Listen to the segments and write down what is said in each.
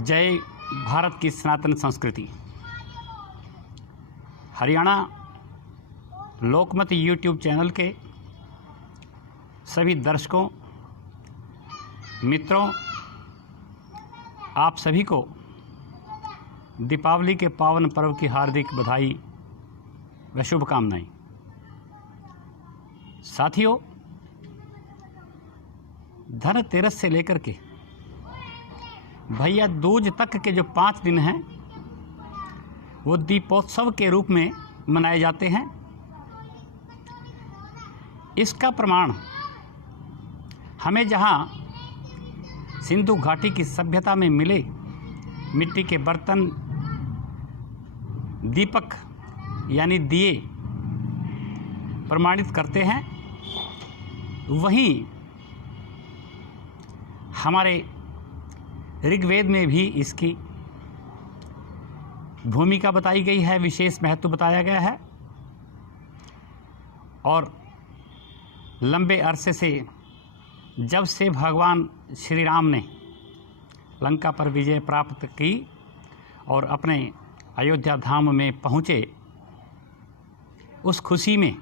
जय भारत की सनातन संस्कृति। हरियाणा लोकमत यूट्यूब चैनल के सभी दर्शकों, मित्रों, आप सभी को दीपावली के पावन पर्व की हार्दिक बधाई व शुभकामनाएं। साथियों, धनतेरस से लेकर के भैया दूज तक के जो 5 दिन हैं वो दीपोत्सव के रूप में मनाए जाते हैं। इसका प्रमाण हमें जहां सिंधु घाटी की सभ्यता में मिले मिट्टी के बर्तन, दीपक यानी दिए प्रमाणित करते हैं, वहीं हमारे ऋग्वेद में भी इसकी भूमिका बताई गई है, विशेष महत्व बताया गया है। और लंबे अरसे से जब से भगवान श्री राम ने लंका पर विजय प्राप्त की और अपने अयोध्या धाम में पहुँचे, उस खुशी में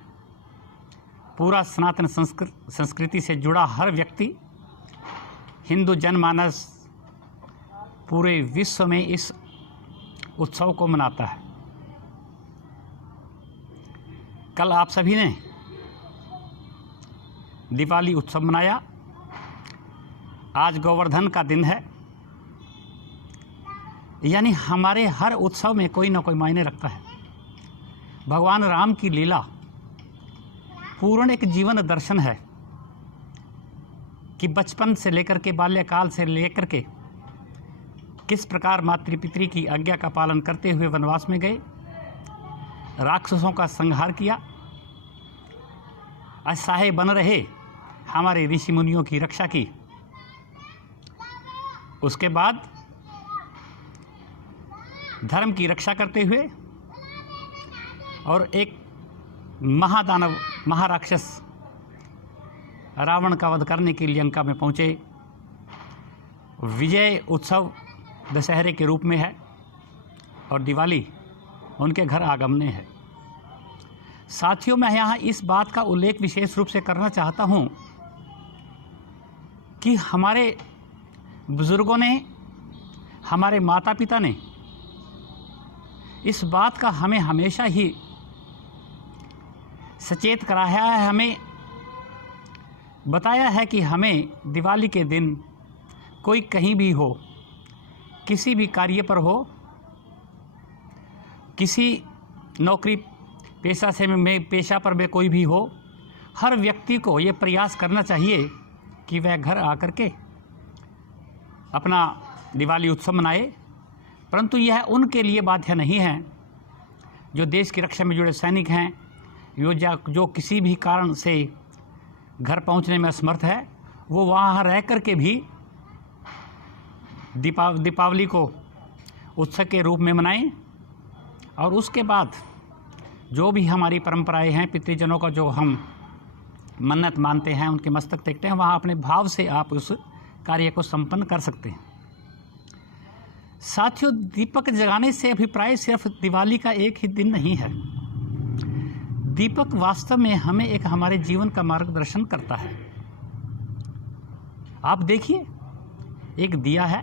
पूरा सनातन संस्कृति से जुड़ा हर व्यक्ति, हिंदू जनमानस पूरे विश्व में इस उत्सव को मनाता है। कल आप सभी ने दिवाली उत्सव मनाया। आज गोवर्धन का दिन है, यानी हमारे हर उत्सव में कोई ना कोई मायने रखता है। भगवान राम की लीला पूर्ण एक जीवन दर्शन है कि बचपन से लेकर के, बाल्यकाल से लेकर के किस प्रकार मातृपितृ की आज्ञा का पालन करते हुए वनवास में गए, राक्षसों का संहार किया, असहाय बन रहे, हमारे ऋषि मुनियों की रक्षा की। उसके बाद धर्म की रक्षा करते हुए और एक महादानव, महाराक्षस रावण का वध करने के लिए लंका में पहुंचे। विजय उत्सव दशहरे के रूप में है और दिवाली उनके घर आगमने है। साथियों, मैं यहाँ इस बात का उल्लेख विशेष रूप से करना चाहता हूँ कि हमारे बुजुर्गों ने, हमारे माता पिता ने इस बात का हमें हमेशा ही सचेत कराया है, हमें बताया है कि हमें दिवाली के दिन कोई कहीं भी हो, किसी भी कार्य पर हो, किसी नौकरी पेशा पर में कोई भी हो, हर व्यक्ति को ये प्रयास करना चाहिए कि वह घर आकर के अपना दिवाली उत्सव मनाए। परंतु यह उनके लिए बाध्य नहीं है जो देश की रक्षा में जुड़े सैनिक हैं, जो किसी भी कारण से घर पहुंचने में असमर्थ है, वो वहाँ रह कर के भी दीपावली को उत्सव के रूप में मनाएं। और उसके बाद जो भी हमारी परंपराएं हैं, पितृजनों का जो हम मन्नत मानते हैं, उनके मस्तक टेकते हैं, वहाँ अपने भाव से आप उस कार्य को संपन्न कर सकते हैं। साथियों, दीपक जगाने से अभिप्राय सिर्फ दिवाली का एक ही दिन नहीं है। दीपक वास्तव में हमें एक हमारे जीवन का मार्गदर्शन करता है। आप देखिए, एक दिया है,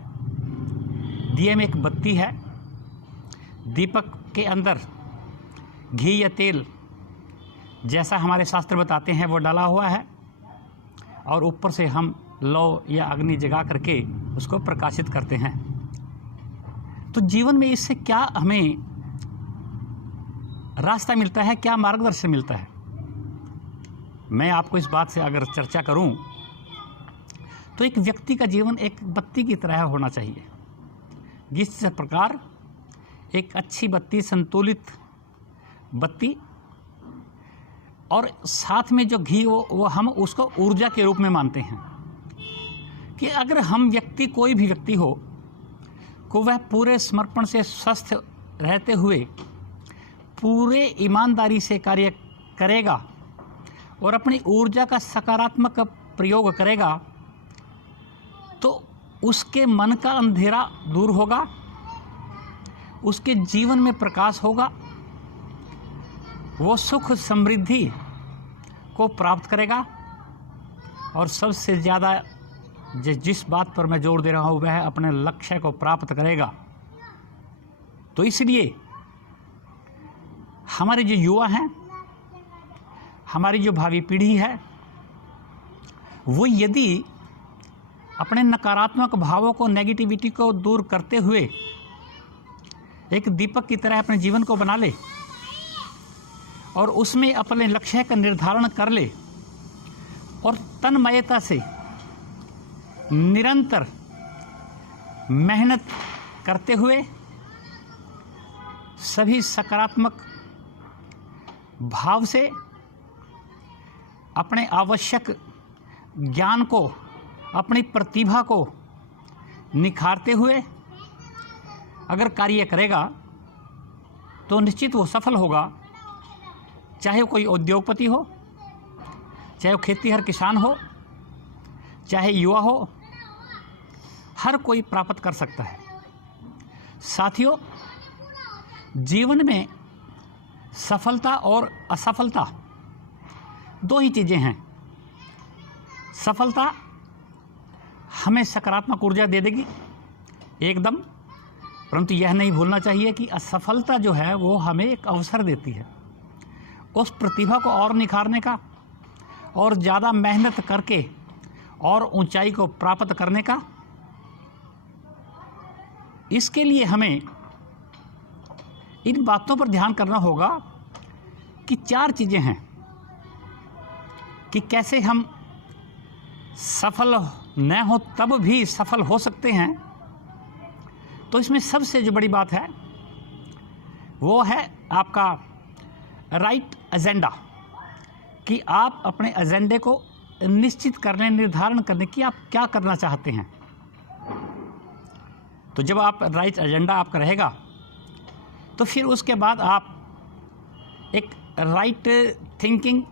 दिए में एक बत्ती है, दीपक के अंदर घी या तेल, जैसा हमारे शास्त्र बताते हैं, वो डाला हुआ है और ऊपर से हम लौ या अग्नि जगा करके उसको प्रकाशित करते हैं। तो जीवन में इससे क्या हमें रास्ता मिलता है, क्या मार्गदर्शन मिलता है? मैं आपको इस बात से अगर चर्चा करूं तो एक व्यक्ति का जीवन एक बत्ती की तरह होना चाहिए। जिस प्रकार एक अच्छी बत्ती, संतुलित बत्ती, और साथ में जो घी वो हम उसको ऊर्जा के रूप में मानते हैं कि अगर हम व्यक्ति, कोई भी व्यक्ति हो को वह पूरे समर्पण से स्वस्थ रहते हुए पूरे ईमानदारी से कार्य करेगा और अपनी ऊर्जा का सकारात्मक प्रयोग करेगा, तो उसके मन का अंधेरा दूर होगा, उसके जीवन में प्रकाश होगा, वो सुख समृद्धि को प्राप्त करेगा। और सबसे ज़्यादा जिस बात पर मैं जोर दे रहा हूँ वह अपने लक्ष्य को प्राप्त करेगा। तो इसलिए हमारे जो युवा हैं, हमारी जो भावी पीढ़ी है, वो यदि अपने नकारात्मक भावों को, नेगेटिविटी को दूर करते हुए एक दीपक की तरह अपने जीवन को बना ले और उसमें अपने लक्ष्य का निर्धारण कर ले और तन्मयता से निरंतर मेहनत करते हुए सभी सकारात्मक भाव से अपने आवश्यक ज्ञान को, अपनी प्रतिभा को निखारते हुए अगर कार्य करेगा तो निश्चित वो सफल होगा। चाहे वो कोई उद्योगपति हो, चाहे वो खेतीहर किसान हो, चाहे युवा हो, हर कोई प्राप्त कर सकता है। साथियों, जीवन में सफलता और असफलता दो ही चीज़ें हैं। सफलता हमें सकारात्मक ऊर्जा दे देगी एकदम, परंतु यह नहीं भूलना चाहिए कि असफलता जो है वो हमें एक अवसर देती है उस प्रतिभा को और निखारने का और ज़्यादा मेहनत करके और ऊंचाई को प्राप्त करने का। इसके लिए हमें इन बातों पर ध्यान करना होगा कि 4 चीज़ें हैं कि कैसे हम सफल न हो तब भी सफल हो सकते हैं। तो इसमें सबसे जो बड़ी बात है वो है आपका राइट एजेंडा, कि आप अपने एजेंडे को निश्चित करने, निर्धारण करने की आप क्या करना चाहते हैं। तो जब आप राइट एजेंडा आपका रहेगा तो फिर उसके बाद आप एक राइट थिंकिंग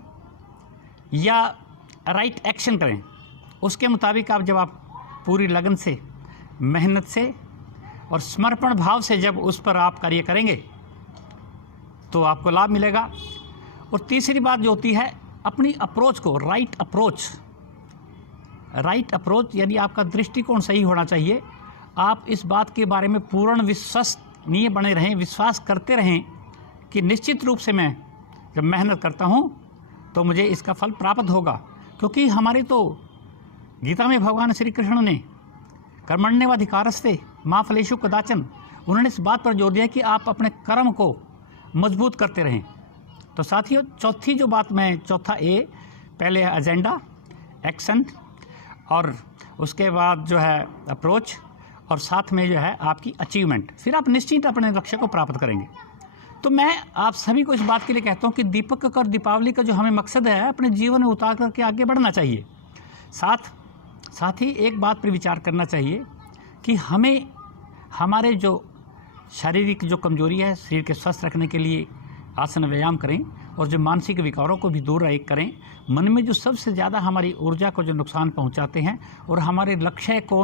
या राइट एक्शन करें। उसके मुताबिक आप जब आप पूरी लगन से, मेहनत से और समर्पण भाव से जब उस पर आप कार्य करेंगे तो आपको लाभ मिलेगा। और तीसरी बात जो होती है, अपनी अप्रोच को, राइट अप्रोच यानी आपका दृष्टिकोण सही होना चाहिए। आप इस बात के बारे में पूर्ण विश्वसनीय बने रहें, विश्वास करते रहें कि निश्चित रूप से मैं जब मेहनत करता हूँ तो मुझे इसका फल प्राप्त होगा। क्योंकि हमारी तो गीता में भगवान श्री कृष्ण ने कर्मण्येवाधिकारस्ते मा फलेषु कदाचन, उन्होंने इस बात पर जोर दिया कि आप अपने कर्म को मजबूत करते रहें। तो साथियों, चौथी जो बात मैं, चौथा ए, पहले है एजेंडा, एक्शन, और उसके बाद जो है अप्रोच, और साथ में जो है आपकी अचीवमेंट। फिर आप निश्चित अपने लक्ष्य को प्राप्त करेंगे। तो मैं आप सभी को इस बात के लिए कहता हूँ कि दीपक और दीपावली का जो हमें मकसद है अपने जीवन में उतार करके आगे बढ़ना चाहिए। साथ ही एक बात पर विचार करना चाहिए कि हमें हमारे जो शारीरिक जो कमजोरी है, शरीर के स्वस्थ रखने के लिए आसन व्यायाम करें, और जो मानसिक विकारों को भी दूर करें। मन में जो सबसे ज़्यादा हमारी ऊर्जा को जो नुकसान पहुंचाते हैं और हमारे लक्ष्य को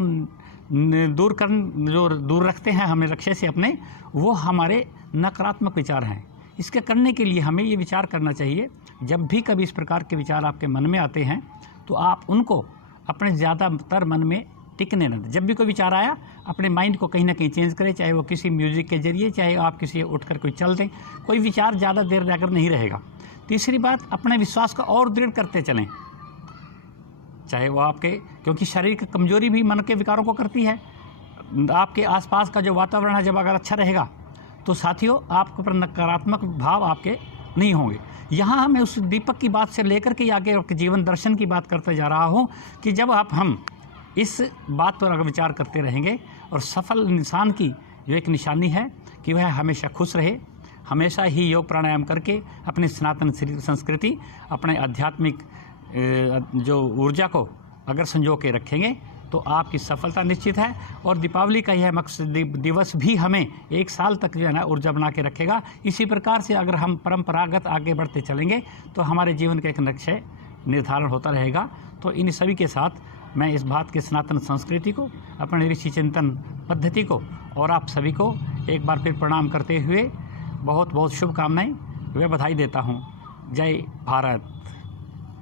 दूर रखते हैं हमें लक्ष्य से अपने, वो हमारे नकारात्मक विचार हैं। इसके करने के लिए हमें ये विचार करना चाहिए, जब भी कभी इस प्रकार के विचार आपके मन में आते हैं तो आप उनको अपने ज़्यादातर मन में टिकने न दें। जब भी कोई विचार आया, अपने माइंड को कहीं ना कहीं चेंज करें, चाहे वो किसी म्यूज़िक के जरिए, चाहे आप किसी उठकर कोई चल दें, कोई विचार ज़्यादा देर जाकर नहीं रहेगा। तीसरी बात, अपने विश्वास को और दृढ़ करते चलें, चाहे वो आपके, क्योंकि शरीर की कमजोरी भी मन के विकारों को करती है। आपके आसपास का जो वातावरण है जब अगर अच्छा रहेगा तो साथियों आपके ऊपर नकारात्मक भाव आपके नहीं होंगे। यहाँ मैं उस दीपक की बात से लेकर के आगे आपके जीवन दर्शन की बात करते जा रहा हूँ कि जब हम इस बात पर अगर विचार करते रहेंगे, और सफल इंसान की जो एक निशानी है कि वह हमेशा खुश रहे, हमेशा ही योग प्राणायाम करके अपनी सनातन संस्कृति, अपने आध्यात्मिक जो ऊर्जा को अगर संजो के रखेंगे तो आपकी सफलता निश्चित है। और दीपावली का यह मकसद दिवस भी हमें 1 साल तक जो है ना ऊर्जा बना के रखेगा। इसी प्रकार से अगर हम परंपरागत आगे बढ़ते चलेंगे तो हमारे जीवन का एक लक्ष्य निर्धारण होता रहेगा। तो इन सभी के साथ मैं इस बात की सनातन संस्कृति को, अपने ऋषि चिंतन पद्धति को और आप सभी को एक बार फिर प्रणाम करते हुए बहुत बहुत शुभकामनाएं व बधाई देता हूं। जय भारत।